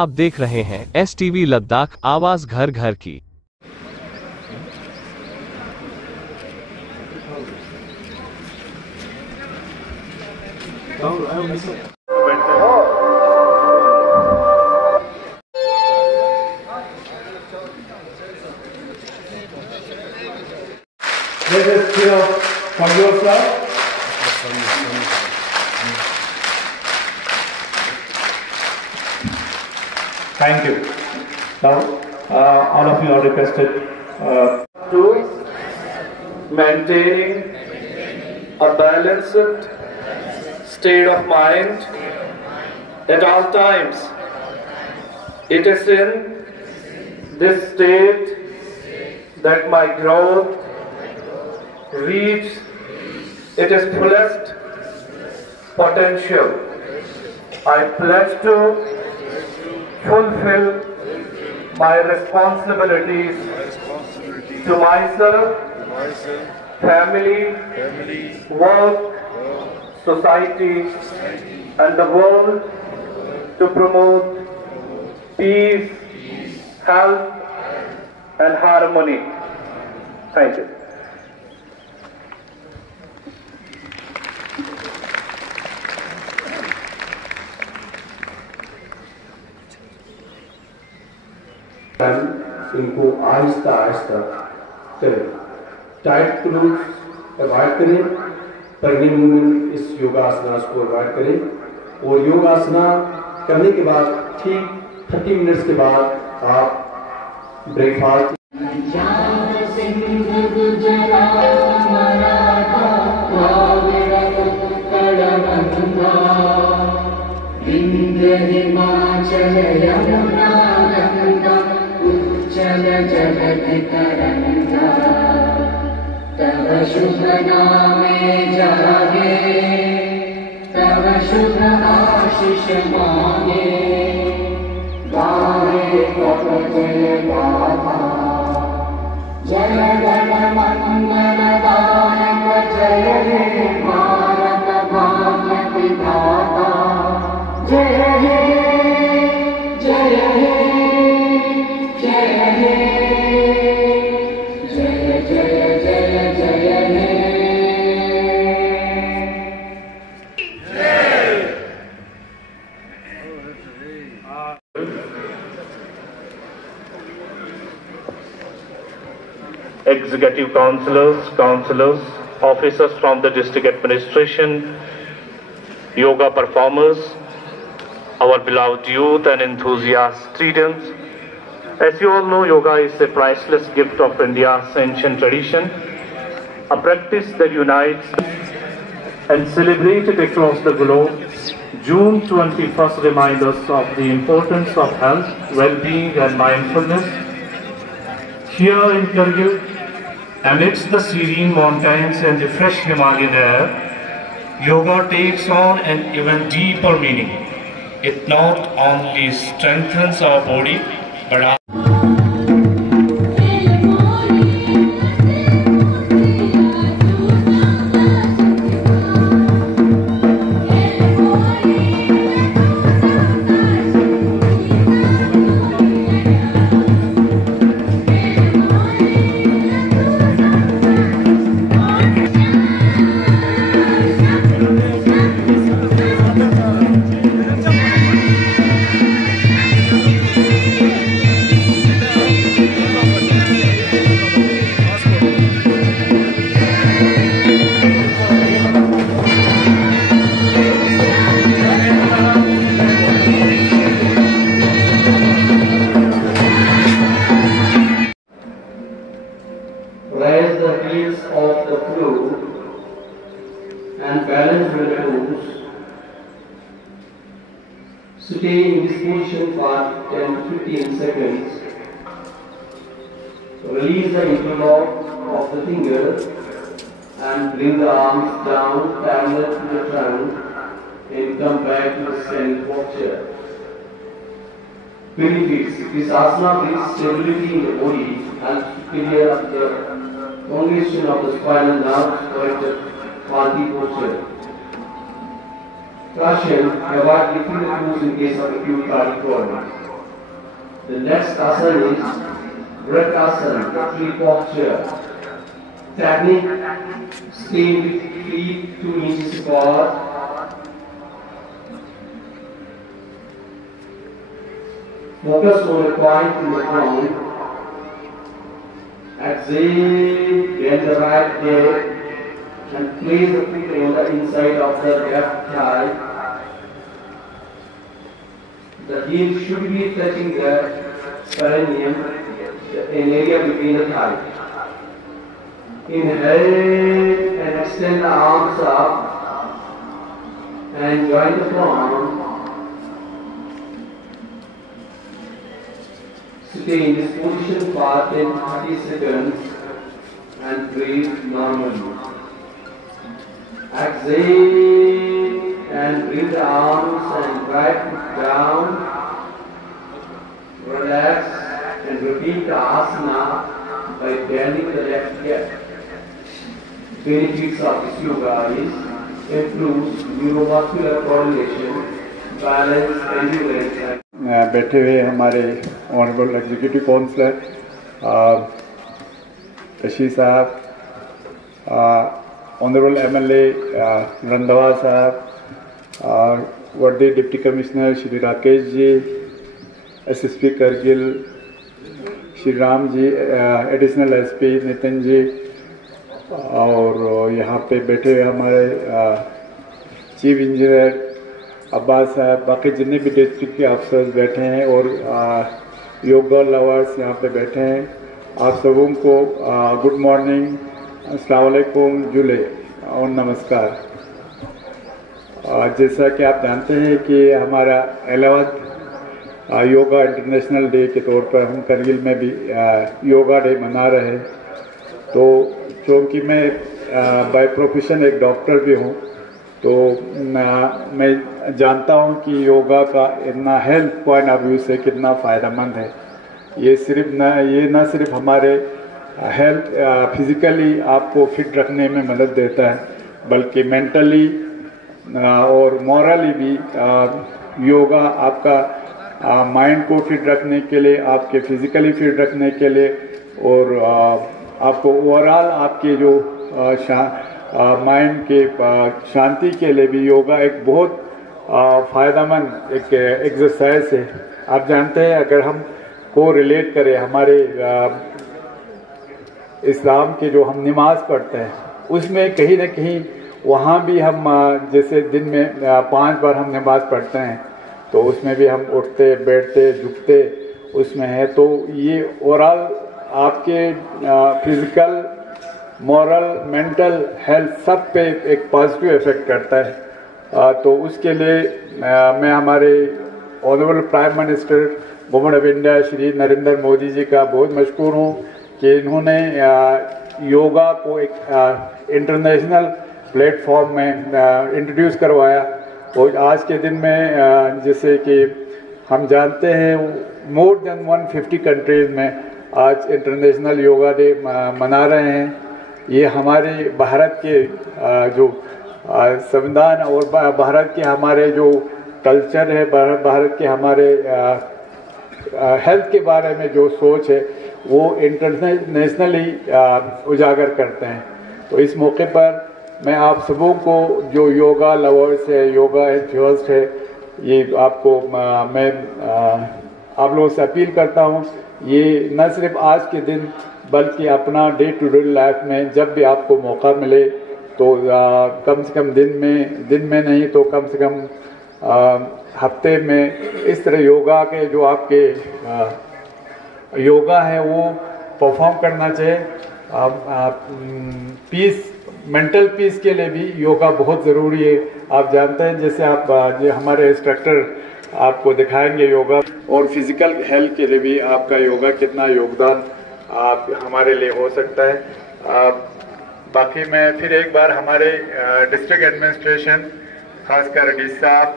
आप देख रहे हैं STV लद्दाख, आवाज घर घर की। Let us cheer for yourself. Thank you. Now, all of you are requested to maintaining a balanced state of mind at all times. It is in this state that my growth reach its fullest potential. I pledge to fulfill my responsibilities to myself, family, work, society, and the world to promote peace, health, and harmony. Thank you. इनको आहिस्ता आहिस्ता करें, tight close avoid करें, pregnant women इस योगासना को avoid करें और योगासना करने के बाद ठीक 30 मिनट्स के बाद आप ब्रेकफास्ट तव शुभ नामे जागे, तव शुभ आशीष मांगे, गावे कपट गाथा, जय गण मंगल दायक, जय हे भारत भाग्य विधाता, जय हे जय हे जय हे जय जय जय जय हे। Executive councillors, officers from the district administration, yoga performers, our beloved youth and enthusiast students. As you all know, yoga is a priceless gift of India's ancient tradition, a practice that unites and celebrated across the globe. June 21st reminds us of the importance of health, well-being and mindfulness. Here in Kargil, amidst the serene mountains and the fresh Himalayan air, yoga takes on an even deeper meaning. It not only strengthens our body, but our raise the heels of the floor and balance your toes. Stay in this position for 10 to 15 seconds. Release the interlock of the fingers and bring the arms down parallel to the trunk and come back to the standing posture. Benefits. This asana brings stability in the body and to clear up the congestion of the spinal nerves for a quality posture. Caution, avoid lifting the toes in case of acute cardiac problem. The next asana is Vritasana, the tree posture. Technique, stand with feet 2 inches apart. Focus on a point in the ground. Exhale, bend the right leg and place the foot on the inside of the left thigh. The heel should be touching the perineum, an area between the thighs. Inhale and extend the arms up and join the palm. Stay in this position for 10-30 seconds and breathe normally. Exhale and bring the arms and right foot down. Relax and repeat the asana by bending the left hip. Benefits of this yoga is improves neuromuscular coordination, balance, endurance. बैठे हुए हमारे honourable executive counsellor ऋषि साहब, honourable MLA Randhawa साहब, वर्दी deputy commissioner Shri Rakesh ji, SSP Kargil Shri Ram ji, additional SP Nitin ji, और यहाँ पे बैठे हुए हमारे चीफ इंजीनियर अब्बास साहब, बाकी जितने भी डिस्ट्रिक्ट के अफसर्स बैठे हैं और योगा लवर्स यहाँ पे बैठे हैं, आप सबों को गुड मॉर्निंग, अस्सलाम वालेकुम, जुले और नमस्कार। जैसा कि आप जानते हैं कि हमारा 11वां योगा इंटरनेशनल डे के तौर पर हम करगिल में भी योगा डे मना रहे हैं। तो क्योंकि मैं बाय प्रोफेशन एक डॉक्टर भी हूँ, तो मैं जानता हूँ कि योगा का इतना हेल्थ पॉइंट ऑफ व्यू से कितना फ़ायदेमंद है। ये न सिर्फ हमारे हेल्थ फिज़िकली आपको फिट रखने में मदद देता है, बल्कि मेंटली और मॉरली भी योगा आपका माइंड को फिट रखने के लिए, आपके फिज़िकली फिट रखने के लिए, और आपको ओवरऑल आपके जो माइंड के शांति के लिए भी योगा एक बहुत फ़ायदेमंद एक एक्सरसाइज है। आप जानते हैं, अगर हम को रिलेट करें हमारे इस्लाम के जो हम नमाज पढ़ते हैं, उसमें कहीं ना कहीं वहाँ भी हम जैसे दिन में 5 बार हम नमाज पढ़ते हैं, तो उसमें भी हम उठते बैठते झुकते उसमें है। तो ये ओवरऑल आपके फिज़िकल, मॉरल, मेंटल हेल्थ सब पे एक पॉजिटिव इफेक्ट करता है। तो उसके लिए मैं हमारे honourable prime minister government of India Shri Narendra Modi ji का बहुत मशकूर हूँ कि इन्होंने योगा को एक इंटरनेशनल प्लेटफॉर्म में इंट्रोड्यूस करवाया। और आज के दिन में जैसे कि हम जानते हैं, मोर देन 150 कंट्रीज़ में आज इंटरनेशनल योगा डे मना रहे हैं। ये हमारे भारत के जो संविधान और भारत के हमारे जो कल्चर है, भारत के हमारे हेल्थ के बारे में जो सोच है, वो इंटरनेशनली उजागर करते हैं। तो इस मौके पर मैं आप सबों को जो योगा लवर्स है, योगा एंथुसियास्ट है, ये आपको मैं आप लोगों से अपील करता हूँ, ये न सिर्फ आज के दिन बल्कि अपना डे टू डे लाइफ में जब भी आपको मौका मिले तो कम से कम दिन में नहीं तो कम से कम हफ्ते में इस तरह योगा के जो आपके योगा है वो परफॉर्म करना चाहिए। पीस, मेंटल पीस के लिए भी योगा बहुत ज़रूरी है। आप जानते हैं, जैसे आप जो हमारे इंस्ट्रक्टर आपको दिखाएंगे योगा, और फिजिकल हेल्थ के लिए भी आपका योगा कितना योगदान आप हमारे लिए हो सकता है। बाकी मैं फिर एक बार हमारे डिस्ट्रिक्ट एडमिनिस्ट्रेशन, खासकर डी साहब,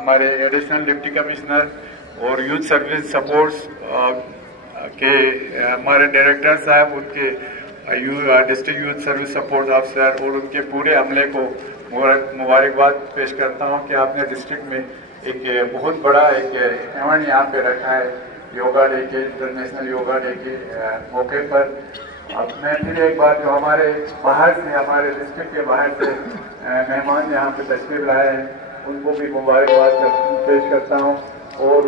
हमारे एडिशनल डिप्टी कमिश्नर और यूथ सर्विस सपोर्ट्स के हमारे डायरेक्टर साहब, उनके district youth service support officer और उनके पूरे अमले को मुबारकबाद पेश करता हूं कि आपने डिस्ट्रिक्ट में एक बहुत बड़ा एक इवेंट यहाँ पे रखा है। योगा डे के, इंटरनेशनल योगा डे के मौके पर अब मैं फिर एक बार जो हमारे बाहर से, हमारे डिस्ट्रिक्ट के बाहर से मेहमान यहाँ पे तशरीफ लाए हैं, उनको भी मुबारकबाद पेश करता हूँ। और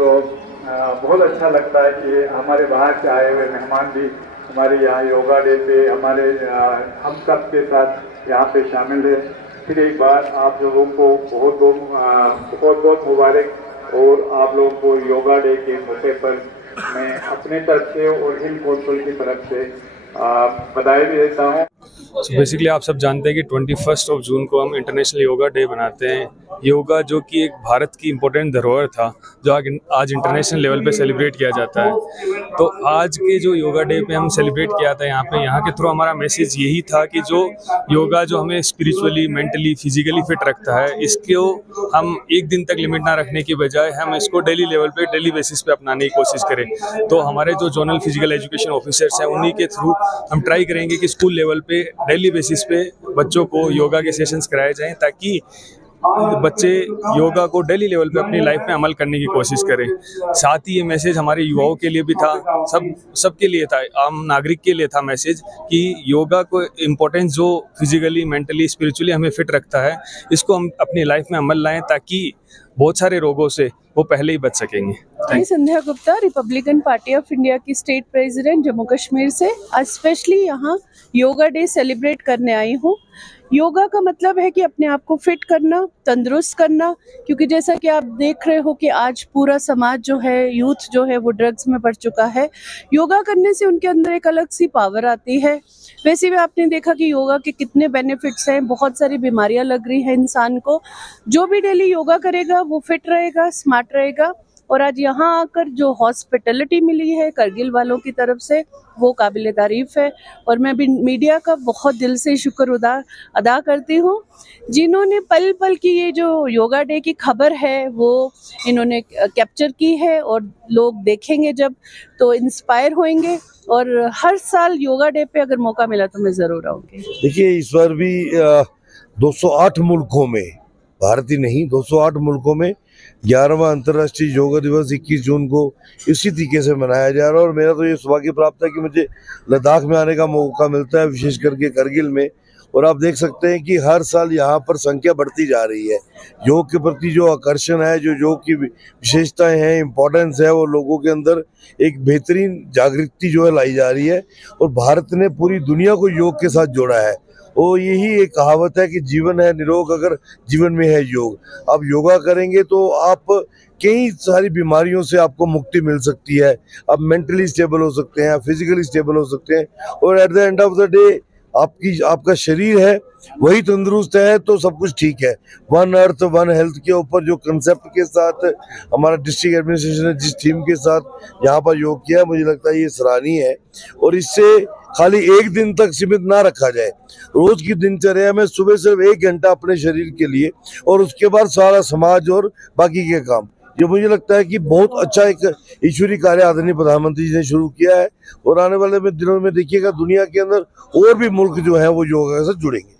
बहुत अच्छा लगता है कि हमारे बाहर से आए हुए मेहमान भी हमारे यहाँ योगा डे पे हमारे हम सब के साथ यहाँ पे शामिल है। फिर एक बार आप लोगों को बहुत बहुत मुबारक। और आप लोगों को योगा डे के मौके पर मैं अपने तरफ से और हिल कौंसिल की तरफ से बधाई भी देता हूँ। बेसिकली आप सब जानते हैं कि 21 जून को हम इंटरनेशनल योगा डे बनाते हैं। योगा जो कि एक भारत की इम्पोर्टेंट धरोहर था, जो आज इंटरनेशनल लेवल पे सेलिब्रेट किया जाता है। तो आज के जो योगा डे पे हम सेलिब्रेट किया था यहाँ के थ्रू हमारा मैसेज यही था कि जो योगा जो हमें स्पिरिचुअली, मेंटली, फिजिकली फिट रखता है, इसको हम एक दिन तक लिमिट ना रखने की बजाय हम इसको डेली लेवल पे, डेली बेसिस पे अपनाने की कोशिश करें। तो हमारे जो जोनल फिजिकल एजुकेशन ऑफिसर्स हैं, उन्हीं के थ्रू हम ट्राई करेंगे कि स्कूल लेवल पे डेली बेसिस पे बच्चों को योगा के सेशंस कराए जाएं, ताकि बच्चे योगा को डेली लेवल पे अपनी लाइफ में अमल करने की कोशिश करें। साथ ही ये मैसेज हमारे युवाओं के लिए भी था, सबके लिए था, आम नागरिक के लिए था मैसेज कि योगा को इम्पोर्टेंस जो फिजिकली, मेंटली, स्पिरिचुअली हमें फिट रखता है, इसको हम अपनी लाइफ में अमल लाएं, ताकि बहुत सारे रोगों से वो पहले ही बच सकेंगे। मैं संध्या गुप्ता, रिपब्लिकन पार्टी ऑफ इंडिया की स्टेट प्रेसिडेंट जम्मू कश्मीर से। आज स्पेशली यहाँ योगा डे सेलिब्रेट करने आई हूँ। योगा का मतलब है कि अपने आप को फिट करना, तंदुरुस्त करना, क्योंकि जैसा कि आप देख रहे हो कि आज पूरा समाज जो है, यूथ जो है, वो ड्रग्स में पड़ चुका है। योगा करने से उनके अंदर एक अलग सी पावर आती है। वैसे भी आपने देखा कि योगा के कितने बेनिफिट्स हैं, बहुत सारी बीमारियां लग रही हैं इंसान को। जो भी डेली योगा करेगा वो फिट रहेगा, स्मार्ट रहेगा। और आज यहाँ आकर जो हॉस्पिटलिटी मिली है करगिल वालों की तरफ से, वो काबिल तारीफ है। और मैं भी मीडिया का बहुत दिल से शुक्र अदा करती हूँ, जिन्होंने पल पल की ये जो योगा डे की खबर है वो इन्होंने कैप्चर की है। और लोग देखेंगे जब, तो इंस्पायर होंगे। और हर साल योगा डे पे अगर मौका मिला तो मैं ज़रूर आऊँगी। देखिए, इस बार भी 208 मुल्कों में, भारत ही नहीं 208 मुल्कों में 11वां अंतर्राष्ट्रीय योगा दिवस 21 जून को इसी तरीके से मनाया जा रहा है। और मेरा तो ये सौभाग्य प्राप्त है कि मुझे लद्दाख में आने का मौका मिलता है, विशेष करके करगिल में। और आप देख सकते हैं कि हर साल यहाँ पर संख्या बढ़ती जा रही है। योग के प्रति जो आकर्षण है, जो योग की विशेषताएं हैं, इम्पोर्टेंस है, वो लोगों के अंदर एक बेहतरीन जागृति जो है लाई जा रही है। और भारत ने पूरी दुनिया को योग के साथ जोड़ा है। और यही एक कहावत है कि जीवन है निरोग अगर जीवन में है योग। आप योगा करेंगे तो आप कई सारी बीमारियों से आपको मुक्ति मिल सकती है। आप मेंटली स्टेबल हो सकते हैं, फिजिकली स्टेबल हो सकते हैं। और at the end of the day आपका शरीर है वही तंदुरुस्त है तो सब कुछ ठीक है। वन अर्थ वन हेल्थ के ऊपर जो कंसेप्ट के साथ हमारा डिस्ट्रिक्ट एडमिनिस्ट्रेशन ने जिस थीम के साथ यहाँ पर योग किया है, मुझे लगता है ये सराहनीय है। और इससे खाली एक दिन तक सीमित ना रखा जाए। रोज की दिनचर्या में सुबह सिर्फ 1 घंटा अपने शरीर के लिए और उसके बाद सारा समाज और बाकी के काम, ये मुझे लगता है कि बहुत अच्छा एक ईश्वरीय कार्य आदरणीय प्रधानमंत्री जी ने शुरू किया है। और आने वाले दिनों में देखिएगा दुनिया के अंदर और भी मुल्क जो है वो योगा के साथ जुड़ेंगे।